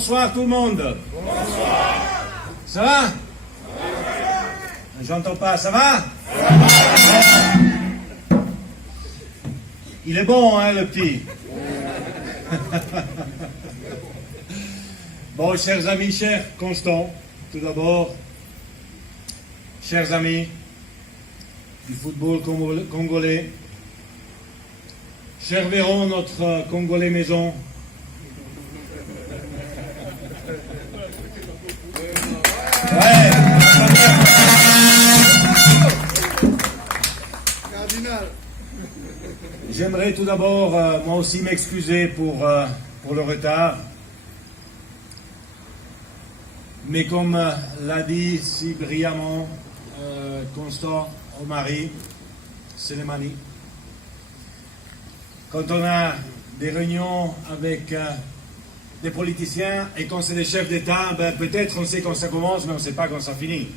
Bonsoir tout le monde. Bonsoir. Ça va? J'entends pas, ça va? Il est bon, hein, le petit? Bon, chers amis, cher Constant, tout d'abord, chers amis du football congolais, cher Véron, notre Congolais maison, ouais, j'aimerais tout d'abord, moi aussi, m'excuser pour le retard. Mais comme l'a dit si brillamment Constant Omari Selemani, quand on a des réunions avec des politiciens et quand c'est des chefs d'État, ben, peut-être on sait quand ça commence, mais on ne sait pas quand ça finit.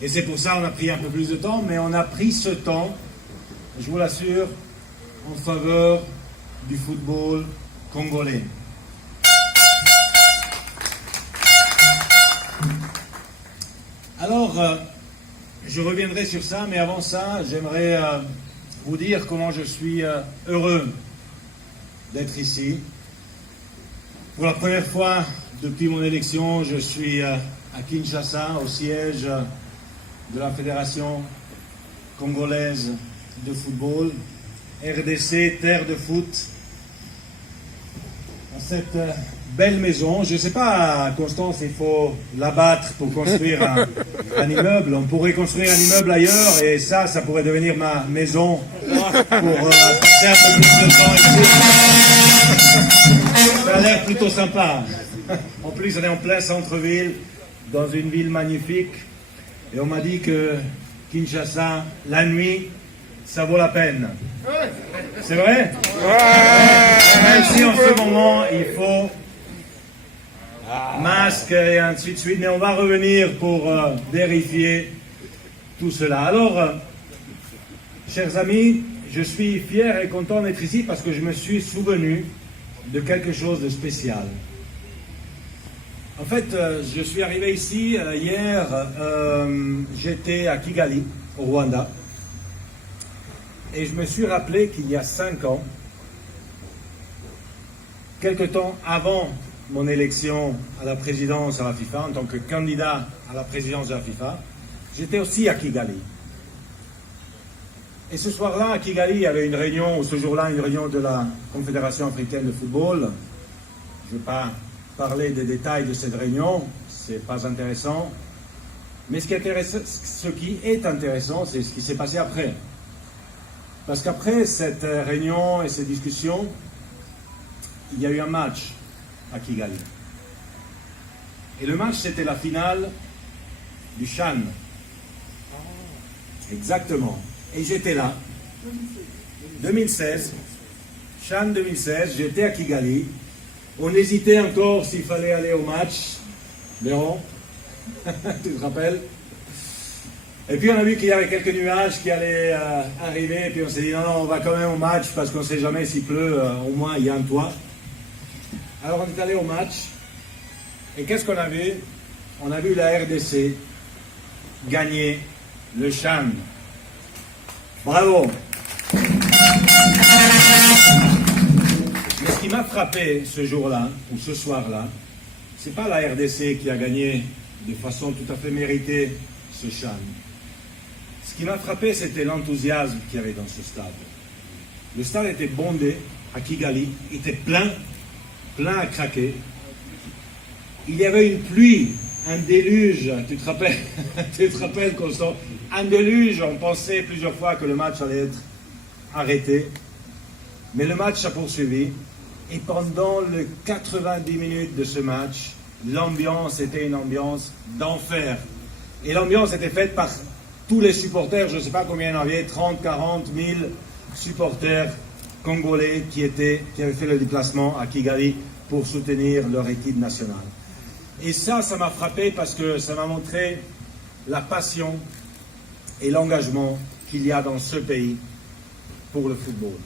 Et c'est pour ça qu'on a pris un peu plus de temps, mais on a pris ce temps, je vous l'assure, en faveur du football congolais. Alors, je reviendrai sur ça, mais avant ça, j'aimerais vous dire comment je suis heureux d'être ici. Pour la première fois depuis mon élection, je suis à Kinshasa, au siège de la Fédération congolaise de football, RDC, terre de foot, dans cette belle maison. Je ne sais pas, Constance, il faut l'abattre pour construire un immeuble. On pourrait construire un immeuble ailleurs et ça pourrait devenir ma maison pour passer un peu plus de temps ici. Ça a l'air plutôt sympa. En plus, on est en plein centre-ville, dans une ville magnifique. Et on m'a dit que Kinshasa, la nuit, ça vaut la peine. C'est vrai? Même si en ce moment, il faut masque et ainsi de suite, mais on va revenir pour vérifier tout cela. Alors, chers amis, je suis fier et content d'être ici parce que je me suis souvenu de quelque chose de spécial. En fait, je suis arrivé ici hier, j'étais à Kigali, au Rwanda, et je me suis rappelé qu'il y a 5 ans, quelque temps avant mon élection à la présidence à la FIFA, en tant que candidat à la présidence de la FIFA, j'étais aussi à Kigali. Et ce soir-là, à Kigali, il y avait une réunion, ou ce jour-là, une réunion de la Confédération africaine de football. Je ne vais pas parler des détails de cette réunion, c'est pas intéressant. Mais ce qui est intéressant, c'est ce qui s'est passé après. Parce qu'après cette réunion et ces discussions, il y a eu un match à Kigali. Et le match, c'était la finale du CHAN. Exactement. Et j'étais là. 2016. CHAN 2016, j'étais à Kigali. On hésitait encore s'il fallait aller au match. Véron, tu te rappelles? Et puis on a vu qu'il y avait quelques nuages qui allaient arriver. Et puis on s'est dit non, on va quand même au match parce qu'on ne sait jamais s'il pleut. Au moins, il y a un toit. Alors on est allé au match. Et qu'est-ce qu'on a vu? On a vu la RDC gagner le CHAN. Bravo! Mais ce qui m'a frappé ce jour-là, ou ce soir-là, c'est pas la RDC qui a gagné de façon tout à fait méritée ce CHAN. Ce qui m'a frappé, c'était l'enthousiasme qu'il y avait dans ce stade. Le stade était bondé à Kigali, il était plein à craquer. Il y avait une pluie, un déluge, tu te rappelles, Constant? Un déluge, on pensait plusieurs fois que le match allait être arrêté. Mais le match a poursuivi. Et pendant les 90 minutes de ce match, l'ambiance était une ambiance d'enfer. Et l'ambiance était faite par tous les supporters, je ne sais pas combien il y en avait, 30, 40 000 supporters congolais qui avaient fait le déplacement à Kigali pour soutenir leur équipe nationale. Et ça m'a frappé parce que ça m'a montré la passion et l'engagement qu'il y a dans ce pays pour le football.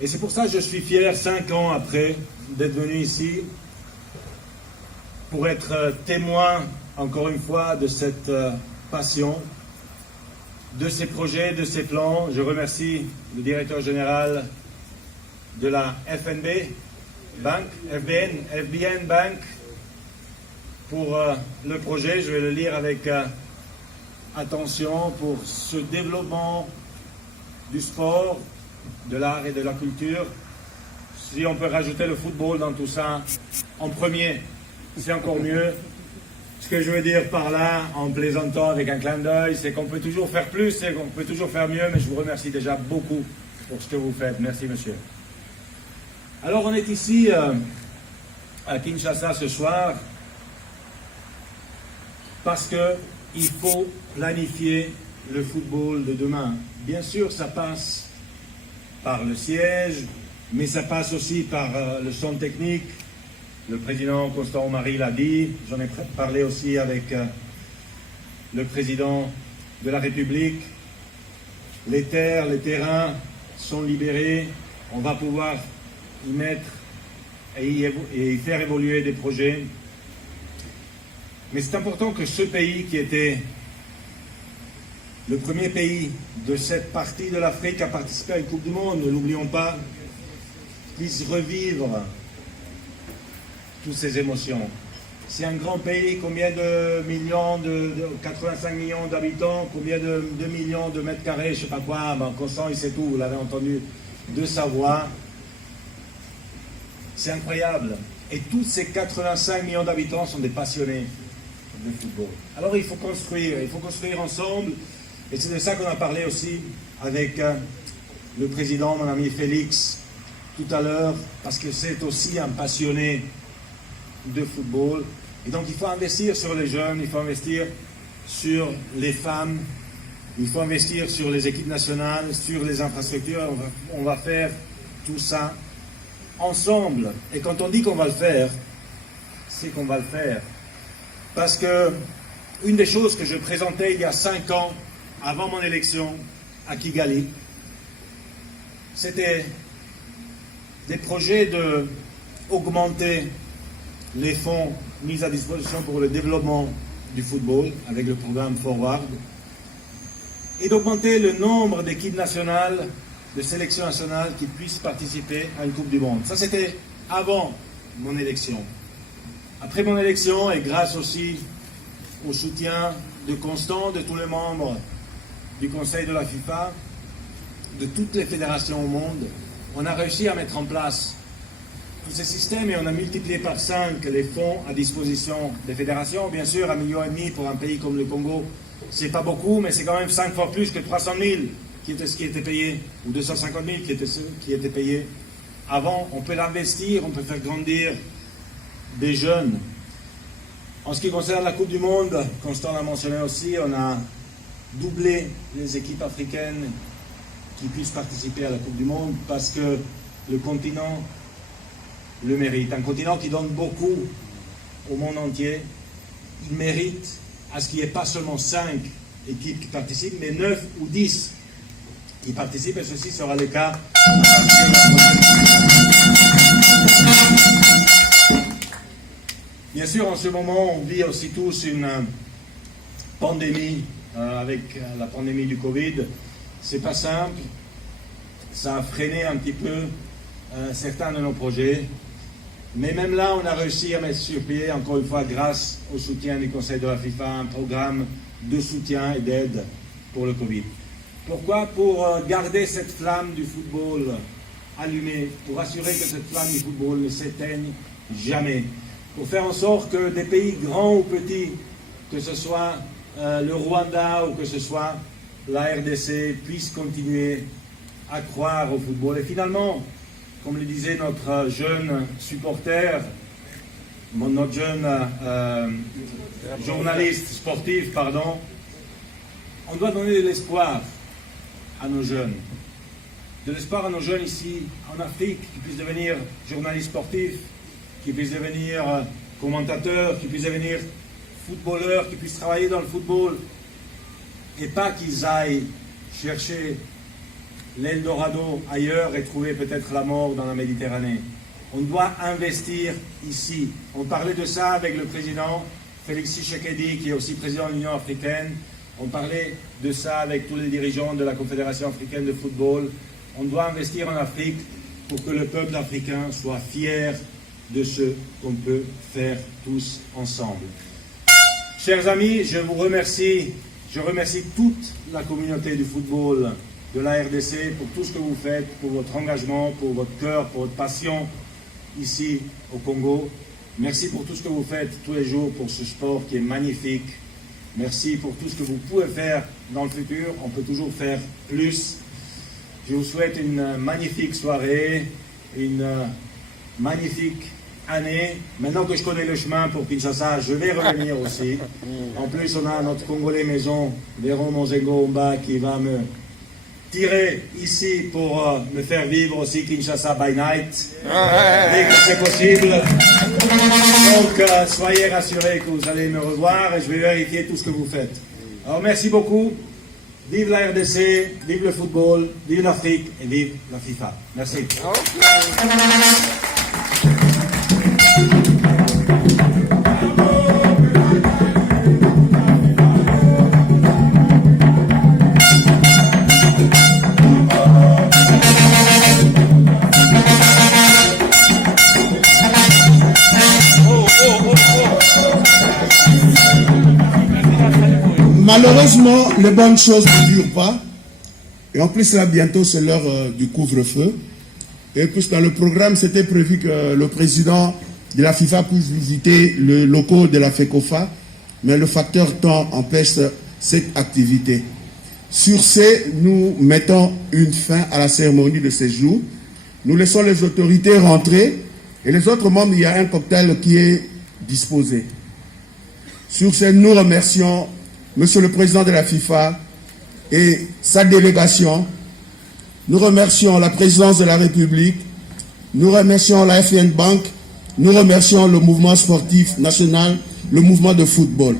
Et c'est pour ça que je suis fier, 5 ans après, d'être venu ici pour être témoin, encore une fois, de cette passion, de ces projets, de ces plans. Je remercie le directeur général de la FNB Bank, FBN Bank, pour le projet. Je vais le lire avec attention pour ce développement du sport, de l'art et de la culture. Si on peut rajouter le football dans tout ça en premier, c'est encore mieux. Ce que je veux dire par là, en plaisantant avec un clin d'œil, c'est qu'on peut toujours faire plus et qu'on peut toujours faire mieux, mais je vous remercie déjà beaucoup pour ce que vous faites. Merci, monsieur. Alors, on est ici à Kinshasa ce soir parce qu'il faut planifier le football de demain. Bien sûr, ça passe par le siège, mais ça passe aussi par le centre technique. Le président Constant Omari l'a dit, j'en ai parlé aussi avec le président de la République. Les terres, les terrains sont libérés, on va pouvoir y mettre et y faire évoluer des projets. Mais c'est important que ce pays qui était le premier pays de cette partie de l'Afrique à participer à une Coupe du Monde, ne l'oublions pas, puisse revivre toutes ces émotions. C'est un grand pays, combien de millions, de 85 millions d'habitants, combien de millions de mètres carrés, je ne sais pas quoi, ben, Constant il sait tout, vous l'avez entendu de sa voix. C'est incroyable. Et tous ces 85 millions d'habitants sont des passionnés de football. Alors il faut construire ensemble. Et c'est de ça qu'on a parlé aussi avec le président, mon ami Félix, tout à l'heure, parce que c'est aussi un passionné de football. Et donc il faut investir sur les jeunes, il faut investir sur les femmes, il faut investir sur les équipes nationales, sur les infrastructures. On va faire tout ça ensemble. Et quand on dit qu'on va le faire, c'est qu'on va le faire. Parce que une des choses que je présentais il y a 5 ans, avant mon élection à Kigali, c'était des projets d'augmenter les fonds mis à disposition pour le développement du football avec le programme Forward et d'augmenter le nombre d'équipes nationales, de sélections nationales qui puissent participer à une Coupe du Monde. Ça, c'était avant mon élection. Après mon élection, et grâce aussi au soutien de Constant, de tous les membres du Conseil de la FIFA, de toutes les fédérations au monde, on a réussi à mettre en place tous ces systèmes et on a multiplié par 5 les fonds à disposition des fédérations. Bien sûr, 1,5 million pour un pays comme le Congo, c'est pas beaucoup, mais c'est quand même 5 fois plus que 300 000 qui étaient payés, ou 250 000 qui étaient payés. Avant, on peut l'investir, on peut faire grandir des jeunes. En ce qui concerne la Coupe du Monde, Constant l'a mentionné aussi, on a doublé les équipes africaines qui puissent participer à la Coupe du Monde parce que le continent le mérite. Un continent qui donne beaucoup au monde entier. Il mérite à ce qu'il n'y ait pas seulement 5 équipes qui participent, mais 9 ou 10 qui participent, et ceci sera le cas à partir de la prochaine. Bien sûr, en ce moment, on vit aussi tous une pandémie, avec la pandémie du Covid. C'est pas simple, ça a freiné un petit peu certains de nos projets. Mais même là, on a réussi à mettre sur pied, encore une fois, grâce au soutien du Conseil de la FIFA, un programme de soutien et d'aide pour le Covid. Pourquoi? Pour garder cette flamme du football allumée, pour assurer que cette flamme du football ne s'éteigne jamais. Pour faire en sorte que des pays grands ou petits, que ce soit le Rwanda ou que ce soit la RDC, puissent continuer à croire au football. Et finalement, comme le disait notre jeune supporter, notre jeune journaliste sportif, pardon, on doit donner de l'espoir à nos jeunes. De l'espoir à nos jeunes ici en Afrique, qui puissent devenir journalistes sportifs, qui puissent devenir commentateurs, qui puissent devenir footballeurs, qui puissent travailler dans le football, et pas qu'ils aillent chercher l'Eldorado ailleurs et trouver peut-être la mort dans la Méditerranée. On doit investir ici. On parlait de ça avec le président Félix Tshisekedi, qui est aussi président de l'Union africaine. On parlait de ça avec tous les dirigeants de la Confédération africaine de football. On doit investir en Afrique pour que le peuple africain soit fier de ce qu'on peut faire tous ensemble. Chers amis, je vous remercie. Je remercie toute la communauté du football de la RDC pour tout ce que vous faites, pour votre engagement, pour votre cœur, pour votre passion ici au Congo. Merci pour tout ce que vous faites tous les jours pour ce sport qui est magnifique. Merci pour tout ce que vous pouvez faire dans le futur. On peut toujours faire plus. Je vous souhaite une magnifique soirée, une magnifique année. Maintenant que je connais le chemin pour Kinshasa, je vais revenir aussi. En plus, on a notre Congolais maison, Véron Monzengo Omba, qui va me tirer ici pour me faire vivre aussi Kinshasa by night, dès que c'est possible. Donc, soyez rassurés que vous allez me revoir et je vais vérifier tout ce que vous faites. Alors, merci beaucoup. Vive la RDC, vive le football, vive l'Afrique et vive la FIFA. Merci. Malheureusement, les bonnes choses ne durent pas. Et en plus, là, bientôt, c'est l'heure du couvre-feu. Et puis, dans le programme, c'était prévu que le président de la FIFA puisse visiter le locaux de la FECOFA. Mais le facteur temps empêche cette activité. Sur ce, nous mettons une fin à la cérémonie de séjour. Nous laissons les autorités rentrer. Et les autres membres, il y a un cocktail qui est disposé. Sur ce, nous remercions Monsieur le Président de la FIFA et sa délégation. Nous remercions la Présidence de la République. Nous remercions la FN Bank. Nous remercions le mouvement sportif national, le mouvement de football.